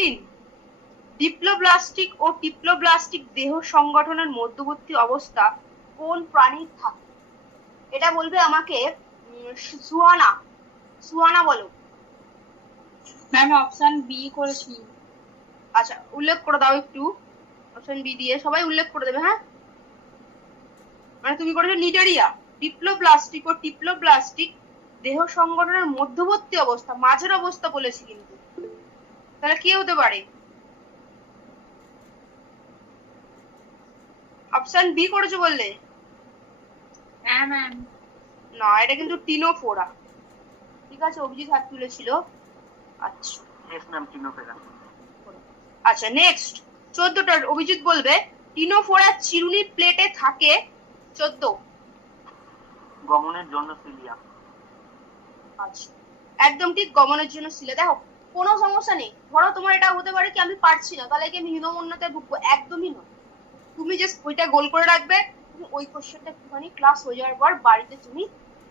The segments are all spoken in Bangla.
13 ডিপ্লোব্লাস্টিক ও টিপ্লোব্লাস্টিক দেহ সংগঠনের মধ্যবর্তী অবস্থা কোন প্রাণীর থাকে? এটা বলবে আমাকে সুহানা বলো। ম্যাম অপশন বি করেছি। আচ্ছা উল্লেখ করে দাও একটু, অপশন বি দিয়ে সবাই উল্লেখ করে দেবে। হ্যাঁ মানে তুমি করেছো নিটেরিয়া। ডিপ্লোব্লাস্টিক ও টিপ্লোব্লাস্টিক দেহ সংগঠনের মধ্যবর্তী অবস্থা, মাঝের অবস্থা বলেছি কিন্তু, তাহলে কি হতে পারে? অপশন বি করেছো বললে? হ্যাঁ ম্যাম। না এটা কিন্তু টিনোফোরা। ঠিক আছে অভিজিৎ হাত তুলেছিল। আচ্ছা यस मैम টিনোফোরা। আচ্ছা নেক্সট 14টা অভিজিৎ বলবে টিনোফোরা চিরুনি প্লেটে থাকে 14। গমনের জন্য সিলিয়া। আচ্ছা একদম ঠিক, গমনের জন্য সিলিয়া। দেখো কোনো সমস্যা নেই, ধরো তোমার এটা হতে পারে কি আমি পারছি না, তাহলে কি আমি হীনমন্যতে ঢুকবো? একদমই নয়, তুমি জাস্ট ওইটা গোল করে রাখবে। তুমি ওই কোশ্চেনটা একটুখানি ক্লাস হয়ে যাওয়ার পর বাড়িতে তুমি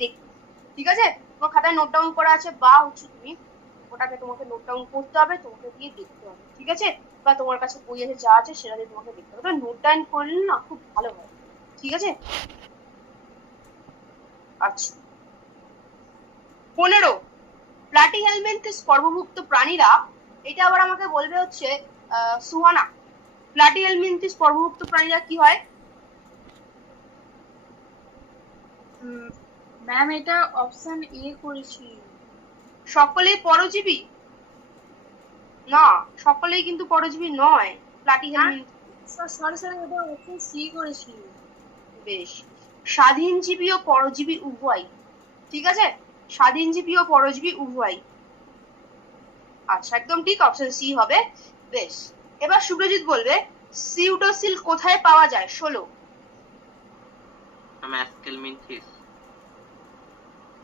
দেখবে, ঠিক আছে? তোমার খাতায় নোট ডাউন করা আছে বা হচ্ছে তুমি ওটাকে তোমাকে নোট ডাউন করতে হবে, তোমাকে দিয়ে দেখতে হবে, ঠিক আছে? বা তোমার কাছে বই আছে যা আছে সেটা দিয়ে তোমাকে দেখতে হবে। নোট ডাউন করলে না খুব ভালো হয়, ঠিক আছে? আচ্ছা 15 প্লাটিহেলমিনথেস পর্বভুক্ত প্রাণীরা, এটা আবার আমাকে বলবে হচ্ছে সুহানা, প্লাটিহেলমিনথেস পর্বভুক্ত প্রাণীরা কি হয়? ম্যাম এটা অপশন এ করেছি। সকলেই পরজীবী? না সকলেই কিন্তু পরজীবী নয়। প্লাটিহেলমিনথেস সরি এটা অপশন সি করেছি। বেশ, স্বাধীনজীবী ও পরজীবী উভয়, ঠিক আছে? স্বাধীনজীবী ও পরজীবী উভয়। আচ্ছা একদম ঠিক, অপশন সি হবে। বেশ, এবার সুব্রজিৎ বলবে সিউডোসিল কোথায় পাওয়া যায়? 16। অ্যাস্কেলমিনথিস।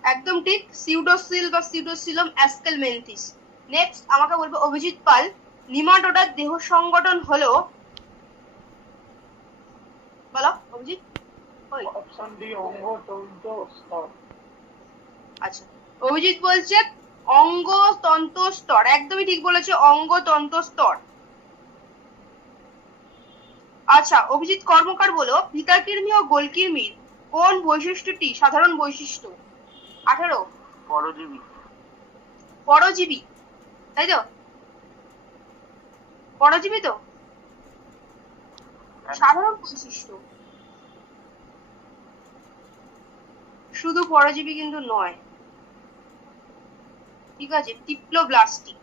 একদম ঠিক, সিউডোসিল বা সিউডোসিলম অ্যাস্কেলমেন্থিস। নেক্সট আমাকে বলবে অভিজিৎ পাল নিমাটোডার দেহ সংগঠন হলো, বলো অভিজিৎ। অপশন ডি অঙ্গ তন্তু স্তর। আচ্ছা অভিজিৎ বলছে অঙ্গতন্ত্র স্তর, একদমই ঠিক বলেছে, অঙ্গতন্ত্র স্তর। আচ্ছা অভিজিৎ কর্মকার বলো ভিতাকৃমি ও গোলকৃমির কোন বৈশিষ্ট্যটি সাধারণ বৈশিষ্ট্য? 18 পরজীবী। পরজীবী, তাই তো? পরজীবী তো সাধারণ বৈশিষ্ট্য, শুধু পরজীবী কিন্তু নয়, ঠিক আছে? টিপ্লোব্লাস্টিক,